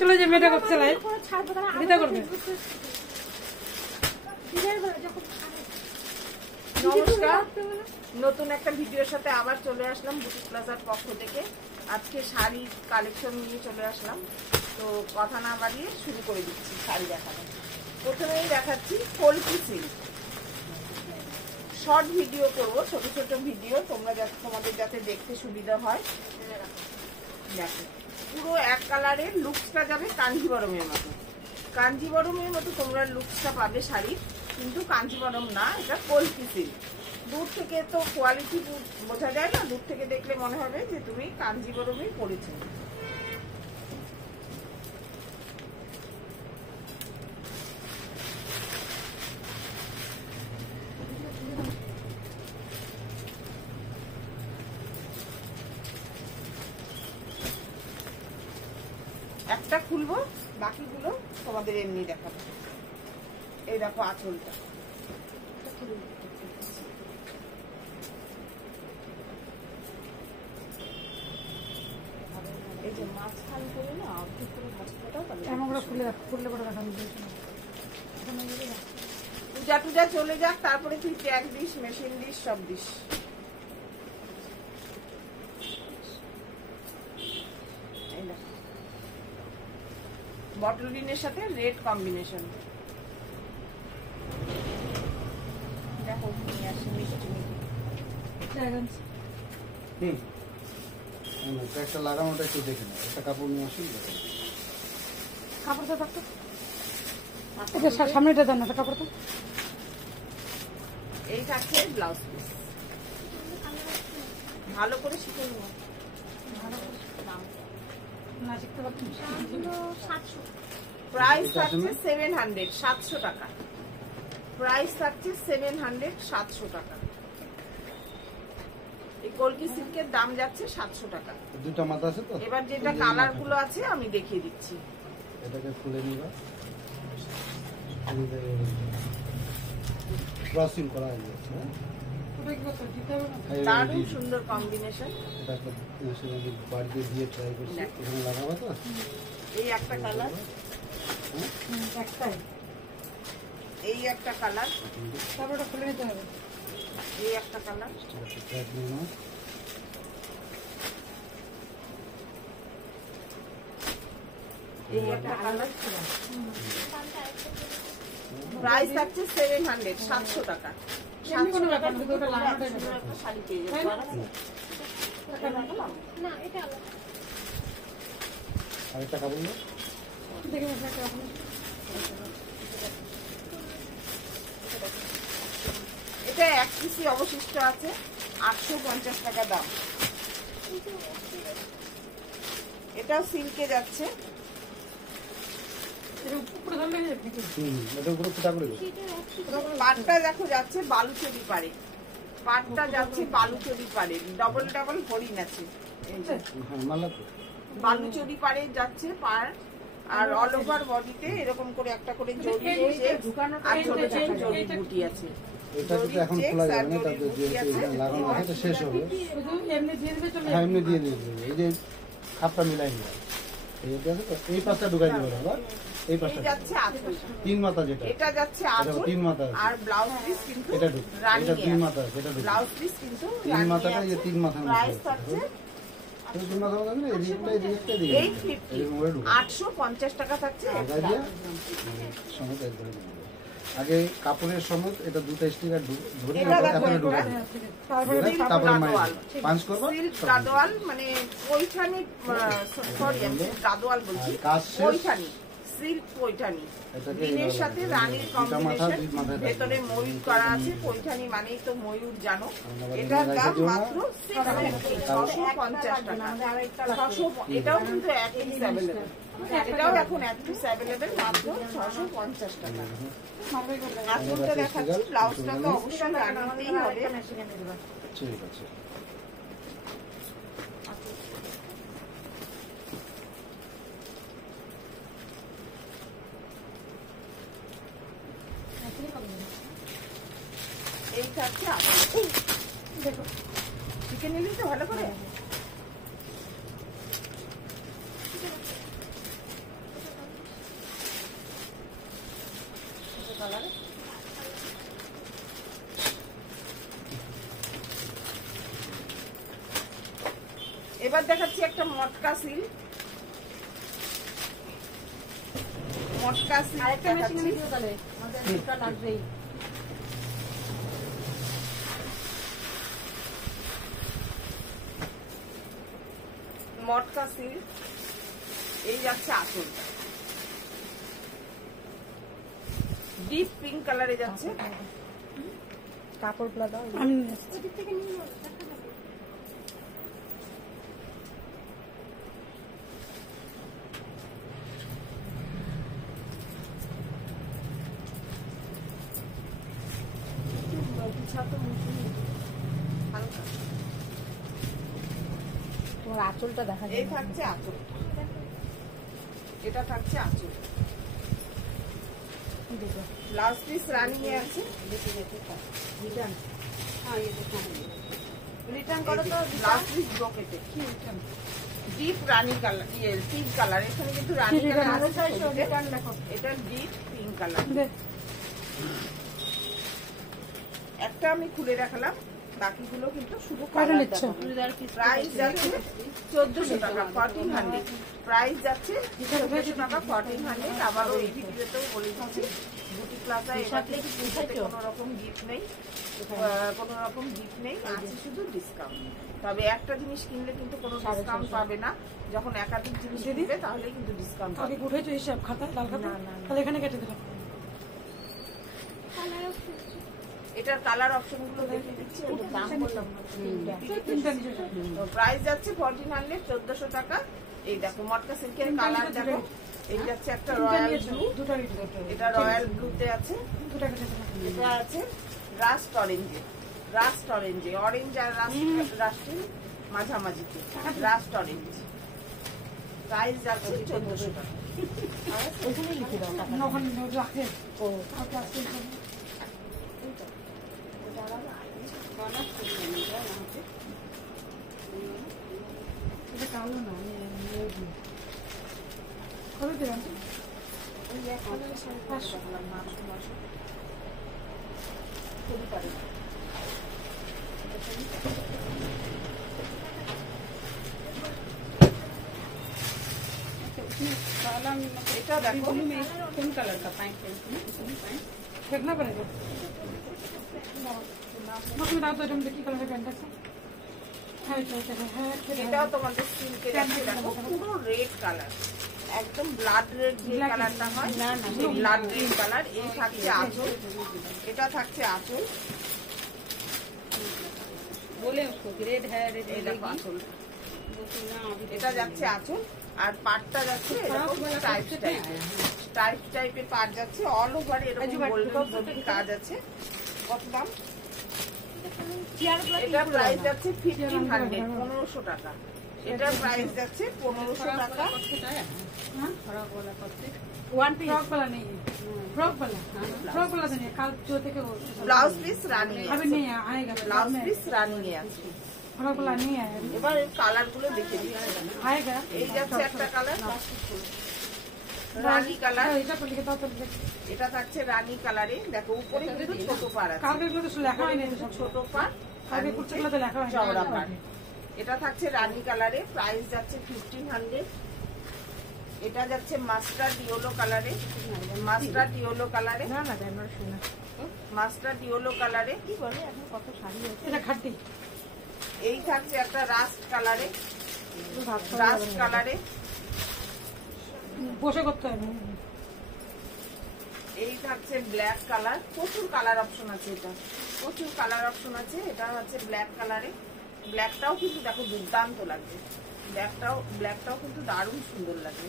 চলে যে মেয়েটা করছে লাইভ দিতে করবে। নমস্কার, নতুন একটা ভিডিওর সাথে আবার চলে আসলাম বুটিক প্লাজার পক্ষ থেকে। আজকে শাড়ির কালেকশন নিয়ে চলে আসলাম, তো কথা না বাড়িয়ে শুরু করে দিচ্ছি শাড়ি দেখানো। প্রথমেই দেখাচ্ছি কলকি সিল্ক। শর্ট ভিডিও করবো, ছোট ছোট ভিডিও, তোমাদের যাতে দেখতে সুবিধা হয়। দেখো, পুরো এক কালারের লুকসটা যাবে কাঞ্জিবরমের মতো। কাঞ্জিবরমের মতো তোমরা লুকসটা পাবে শাড়ির, কিন্তু কাঞ্জিবরম না, এটা কলকি সিল্ক। দূর থেকে তো কোয়ালিটি বোঝা যায় না, দূর থেকে দেখলে মনে হবে যে তুমি কাঞ্জিবরমই পরেছো। একটা খুলবো, বাকিগুলো তোমাদের এমনি দেখাবো। এই দেখো আঁচলটা, এই যে মাঝখান করে না অর্ধেক করে ভাজটাও পূজা টুজা চলে যাক, তারপরে তুই ট্যাগ দিস, মেশিন দিস, সব দিস। বটল গ্রিনের সাথে রেড কম্বিনেশন। দেখো নিয়ে আসি মিষ্টি একটা লাগানোটা একটু দেখে না, একটা কাপড় নিয়ে আসি। কাপড়টা থাকতো সামনেটা দেন না কাপড়টা। এই থাকছে ব্লাউজ পিস, ভালো করে শিখে নিও। প্রাইস থাকছে 700, 700 টাকা। প্রাইস থাকছে 700, 700 টাকা। এই কলকি সিল্কের দাম যাচ্ছে 700 টাকা। দুটো মাথা আছে তো। এবার যেটা কালার গুলো আছে আমি দেখিয়ে দিচ্ছি। এটাকে খুলে নিবা, ক্রসিং করা হয়ে যাচ্ছে। দারুণ সুন্দর কম্বিনেশন। এটাকে বাড়িতে দিয়ে ট্রাই করছি, এখানে লাগাবো তো। এই একটা কালার, একটাই এই একটা কালার, কাপড়টা খুলে নিতে হবে। এই একটা কালার, এই একটা কালার। প্রাইস থাকছে 700, 700 টাকা। 700 টাকা শাড়ি পেয়ে যাবে। আরেকটা কাপড় নিয়ে এটা এক পিসি অবশিষ্ট আছে, 850 টাকা দাম। এটা সিল্কে যাচ্ছে। পাটটা দেখো যাচ্ছে বালুচরি পাড়ে, পাটটা যাচ্ছে বালুচরি পাড়ে, ডবল ডবল হরিণ আছে। বালুচরি পাড়ে যাচ্ছে পাড়, আর অল ওভার বডিতে এরকম করে একটা করে জড়ি আর ছোট ছোট জড়ি বুটি আছে। এটা তো এখন খোলা যাবে না, তার যেহেতু লাগানো আছে শেষ হবে। হ্যাঁ, এমনি দিয়ে দিয়ে দেবে। এই যে খাপটা মিলাই নিয়ে এই পাশটা ঢুকাই দিবে আবার। এই পাশটা যাচ্ছে তিন মাথা, যেটা এটা যাচ্ছে আঁচল তিন মাথা, আর ব্লাউজ পিস কিন্তু এটা ঢুক, এটা তিন মাথা, এটা ঢুক। ব্লাউজ পিস কিন্তু তিন মাথাটা এই যে তিন মাথা প্রাইস থাকছে 850 টাকা থাকছে। আগে কাপড়ের সময় এটা দুটো স্টিকার ধরে পাঁচ করবো, গাদোয়াল মানে পৈঠানি, সরি আমি গাদোয়াল বলছি, পৈঠানি সিল্ক পৈঠানি। গ্রিনের সাথে রানীর কম্বিনেশন, ভেতরে ময়ূর করা আছে। পৈঠানি মানেই তো ময়ূর জানো। এটার দাম মাত্র 650 টাকা। 600, এটাও কিন্তু এক পিস অ্যাভেলেবেল, এটাও এখন এক পিস অ্যাভেলেবেল, মাত্র 650 টাকা। আঁচলটা দেখাচ্ছি, ব্লাউজটা তো অবশ্যই রাখতেই হবে। ঠিক আছে। এই থাকছে দেখো, শিখে নিলি তো ভালো করে। কালার। এবার দেখাচ্ছি একটা মটকা সিল্ক। মটকা সিল্ক আরেকটা মেশিন এনে দিও তাহলে, আমাদের দুটো লাগবেই। মটকা সিল্ক। এই যাচ্ছে আঁচলটা, ডিপ পিঙ্ক কালারে যাচ্ছে। কাপড়গুলো দাও, আমি নিয়ে আসছি। হালকা। তোমার আঁচলটা দেখা এই থাকছে আঁচল, এটা থাকছে আঁচল। ব্লাউজ পিস রানিং এ আছে। রিটার্ন করো তো। ব্লাউজ পিস ব্রোকেটে ডিপ রানি কালার, পিঙ্ক কালার। এখানে কিন্তু রানি কালার আছে, এটা ডিপ পিঙ্ক কালার। একটা আমি খুলে রাখলাম, বাকিগুলো কিন্তু শুধু কালার দেখাবো। প্রাইস যাচ্ছে 1400 টাকা, 1400। প্রাইস যাচ্ছে 1400 টাকা, 1400। আবারও এই ভিডিওতেও বলে দিচ্ছি, বুটি প্লাজা এবারে কোনো রকম গিফট নেই, কোনো রকম গিফট নেই, আছে শুধু ডিসকাউন্ট। তবে একটা জিনিস কিনলে কিন্তু কোনো ডিসকাউন্ট পাবে না, যখন একাধিক জিনিস দিবে তাহলে কিন্তু ডিসকাউন্ট পাবে। উঠেছো হিসাব খাতা, লাল খাতা, তাহলে এখানে কেটে দিলাম। এটার কালার অপশন গুলো দেখে দিচ্ছি, দাম বললাম। প্রাইস যাচ্ছে 1400, 1400 টাকা। এই দেখো মটকা সিল্কের কালার দেখো, এই যাচ্ছে একটা রয়্যাল ব্লু, এটা রয়্যাল ব্লুতে আছে, এটা আছে রাস্ট অরেঞ্জে, রাস্ট অরেঞ্জে, অরেঞ্জ আর রাস্টের মাঝামাঝিতে রাস্ট অরেঞ্জ। প্রাইস যাচ্ছে 1400 টাকা। ওইখানে লিখে দাও, ওখানে রাখে। ও এটা কালো না, কত দিলাম? ওই 1500 টাকা, 900 খুবই পারে। এটা দেখো কোন কালার का पैंट फेंकना पड़ेगा। তুমি দাও তো, এটা দেখি কালারের প্যান্ট আছে। হ্যাঁ এটাও তোমাদের সিল্কের আছে, দেখো পুরো রেড কালার, একদম ব্লাড রেড যে কালারটা হয়, সেই ব্লাড রেড কালার। এই থাকছে আঁচল, এটা থাকছে আঁচল, बोले उसको रेड है, रेड এই দেখো আঁচল, এটা যাচ্ছে আঁচল। আর পাটটা যাচ্ছে টাইপ টাইপের পাট যাচ্ছে, অল ওভার এরকম গোল্ডেন বডির কাজ আছে। কত দাম? এটা প্রাইস যাচ্ছে 1500, 1500 টাকা। এটার প্রাইস যাচ্ছে 1500 টাকা। वन पीस फ्रॉक वाला नहीं है, फ्रॉक वाला नहीं है, कल जो थे वो ব্লাউজ পিস রানিং, अभी नहीं है, आएगा। ব্লাউজ পিস রানিং এ আছে। फ्रॉक वाला नहीं है, এবার কালার গুলো দেখে দিই। आएगा। এই যাচ্ছে একটা কালার, রানী কালার। এটা তো লিখে দাও তো, এটা থাকছে রানী কালারে, দেখো উপরে কিন্তু ছোট পাড় আছে, কালকে গুলো তো লেখা হয় না, ছোট পাড় আর কালকে কুর্তিগুলো তো লেখা হয় না, চওড়া পাড়। এটা থাকছে রানী কালারে, প্রাইস যাচ্ছে 1500। এটা যাচ্ছে মাস্টার্ড ইয়েলো কালারে, মাস্টার্ড ইয়েলো কালারে, না না আমার শোনা, মাস্টার্ড ইয়েলো কালারে। কি বলে এখন কত শাড়ি আছে, এটা খাটি। এই থাকছে একটা রাস্ট কালারে, রাস্ট কালারে। বসে করতে হবে। এই থাকছে ব্ল্যাক কালার, প্রচুর কালার অপশন আছে, এটা প্রচুর কালার অপশন আছে। এটা হচ্ছে ব্ল্যাক কালারে, ব্ল্যাকটাও কিন্তু দেখো দুর্দান্ত লাগবে, ব্ল্যাকটাও কিন্তু দারুণ সুন্দর লাগবে।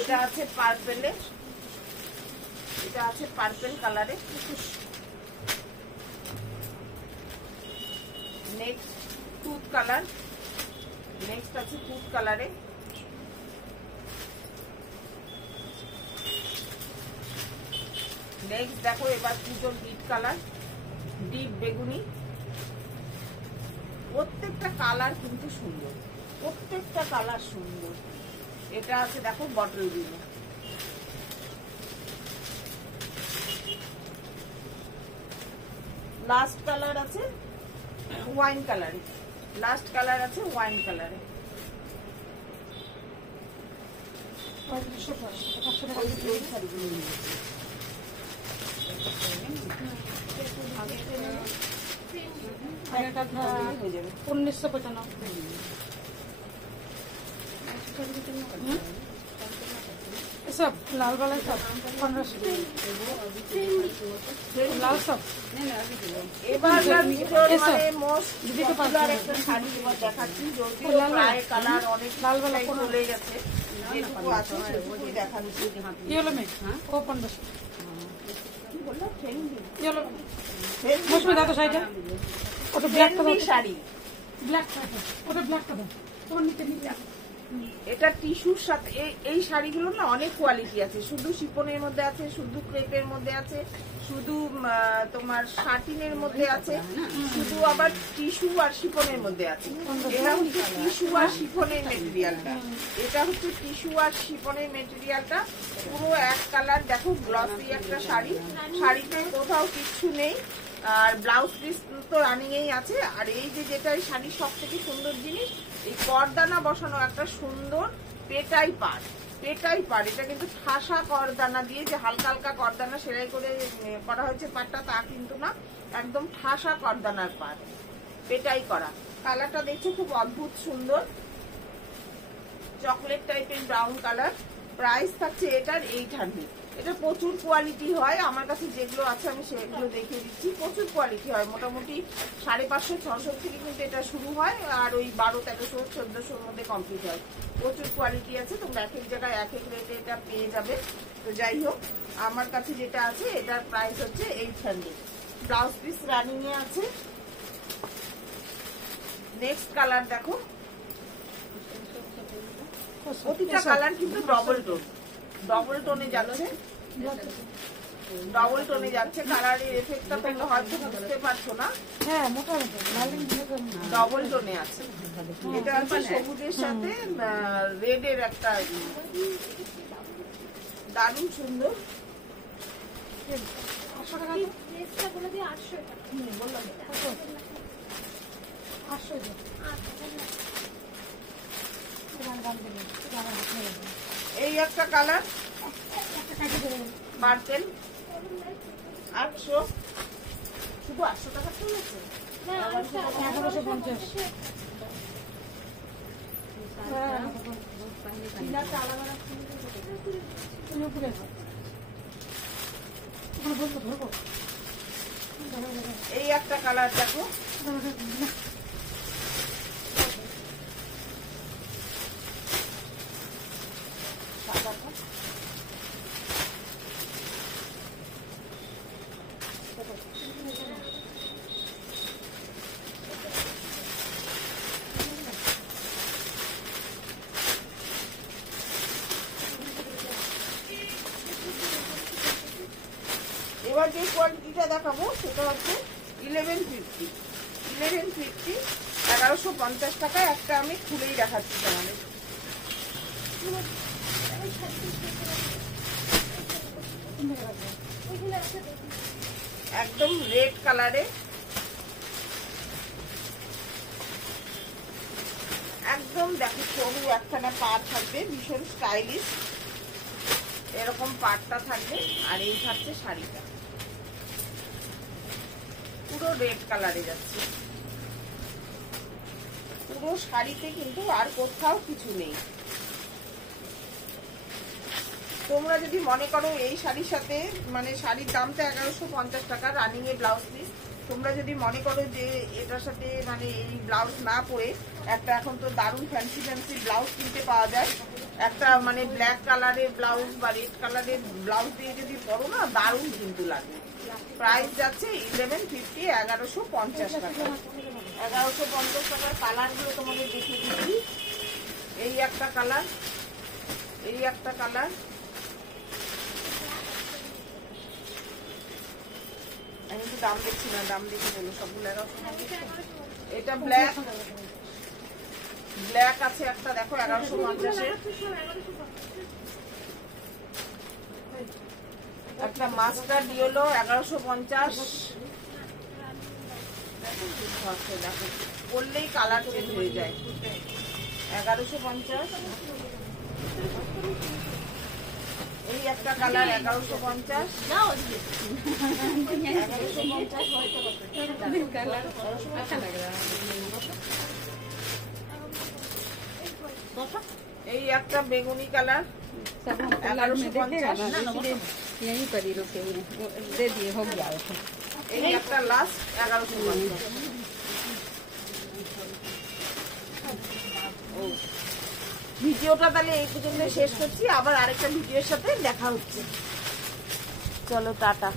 এটা আছে পার্পেলে, এটা আছে পার্পেল কালারে। নেক্সট টুথ কালার, নেক্সট আছে টুথ কালারে। নেক্সট দেখো এবার দুটো ডিপ কালার, ডিপ বেগুনি। প্রত্যেকটা কালার কিন্তু সুন্দর, প্রত্যেকটা কালার সুন্দর। এটা আছে দেখো বটল গ্রিন, লাস্ট কালার আছে ওয়াইন কালারে, লাস্ট কালার আছে ওয়াইন কালারে। হয়ে যাবে 1995। सब लाल वाला सब 1500 लाल सब এবার মানে মোস্ট পপুলার একটা শাড়ি এবার দেখাচ্ছি, যদিও প্রায় কালার অনেক লালবেলা চলে গেছে, যেটুকু আছে সেটুকু দেখাচ্ছি। ये वाला में वो 1500 কি বললো ট্রেন্ডি? ये वाला मौसमी दादा साइड है ওটা black trendy colour sari, black colour ওটা ব্ল্যাক কালার তোর নিচে নিচে এটা টিস্যুর সাথে এই শাড়িগুলো না অনেক কোয়ালিটি আছে, শুধু শিফনের মধ্যে আছে, শুধু ক্রেপের মধ্যে আছে, শুধু তোমার শাটিনের মধ্যে আছে, শুধু আবার টিস্যু আর শিফনের মধ্যে আছে। এটা হচ্ছে টিস্যু আর শিফনের মেটেরিয়ালটা, এটা হচ্ছে টিস্যু আর শিফনের মেটেরিয়ালটা পুরো এক কালার। দেখো গ্লসি একটা শাড়ি, শাড়িতে কোথাও কিচ্ছু নেই, আর ব্লাউজ পিস তো রানিং এই আছে। আর এই যে যেটা এই শাড়ির সব থেকে সুন্দর জিনিস, এই করদানা বসানো একটা সুন্দর পেটাই পাড়, পেটাই পাড়। এটা কিন্তু ঠাসা করদানা দিয়ে, যে হালকা হালকা করদানা সেলাই করে করা হয়েছে পাড়টা তা কিন্তু না, একদম ঠাসা করদানার পাড়, পেটাই করা। কালারটা দেখছো খুব অদ্ভুত সুন্দর, চকলেট টাইপের ব্রাউন কালার। প্রাইস থাকছে এটার 800। এটা প্রচুর কোয়ালিটি হয়, আমার কাছে যেগুলো আছে আমি সেগুলো দেখিয়ে দিচ্ছি। প্রচুর কোয়ালিটি হয়, মোটামুটি 550-600 থেকে কিন্তু এটা শুরু হয়, আর ওই 1200-1300-1400-র মধ্যে কমপ্লিট হয়। প্রচুর কোয়ালিটি আছে, তোমরা এক এক জায়গায় এক এক রেটে এটা পেয়ে যাবে। তো যাই হোক, আমার কাছে যেটা আছে এটার প্রাইস হচ্ছে 800। ব্লাউজ পিস রানিং এ আছে। নেক্সট কালার দেখো, প্রতিটা কালার কিন্তু ডবল টোন, ডবল টোনে যাচ্ছে, ডবল টোনে যাচ্ছে। কালারের এফেক্টটা তোমরা হয়তো বুঝতে পারছো না, হ্যাঁ মোটামুটি ডবল টোনে আছে। এটা হচ্ছে সবুজের সাথে রেডের একটা দারুণ সুন্দর। 800 টাকা বললাম 800 এই একটা কালার পার্পেল 800, শুধু 800 টাকা চলেছে। 1150 এই একটা কালার দেখো, এবার যে কোয়ালিটিটা দেখাবো সেটা হচ্ছে 1150। 1150 টাকায় একটা আমি খুলেই দেখাচ্ছি তোমাদের। একদম রেড কালারে, একদম দেখো সরু একখানা পাড় থাকবে, ভীষণ স্টাইলিশ এরকম পাড়টা থাকবে। আর এই থাকছে শাড়িটা, পুরো রেড কালারে যাচ্ছে, পুরো শাড়িতে কিন্তু আর কোথাও কিছু নেই। তোমরা যদি মনে করো এই শাড়ির সাথে, মানে শাড়ির দামটা 1150 টাকা রানিং এ ব্লাউজ পিস, তোমরা যদি মনে করো যে এটার সাথে মানে এই ব্লাউজ না পরে একটা, এখন তো দারুণ ফ্যান্সি ফ্যান্সি ব্লাউজ কিনতে পাওয়া যায়, একটা মানে ব্ল্যাক কালারের ব্লাউজ বা রেড কালারের ব্লাউজ দিয়ে যদি পরো না, দারুণ কিন্তু লাগবে। প্রাইস যাচ্ছে 1150, 1150 টাকা। 1150 টাকার কালার গুলো তোমাদের দেখিয়ে দিচ্ছি। এই একটা কালার, এই একটা কালার, আমি তো দাম দেখছি না, দাম দেখে বলো সবগুলো 1150। এটা ব্ল্যাক, ব্ল্যাক আছে একটা দেখো 1150-এর। একটা মাস্টার্ড ইয়েলো 1150। দেখো বললেই কালার চেঞ্জ হয়ে যায়। 1150। এই একটা কালার 1150। 1150। এই একটা বেগুনি কালার सब हम कलर में देखेगा ना इसलिए यहीं पर ही रुके हुए दे दिए हो गया। এই একটা লাস্ট 1150। ভিডিওটা তাহলে এই পর্যন্ত শেষ করছি, আবার আরেকটা ভিডিওর সাথে দেখা হচ্ছে। চলো টাটা।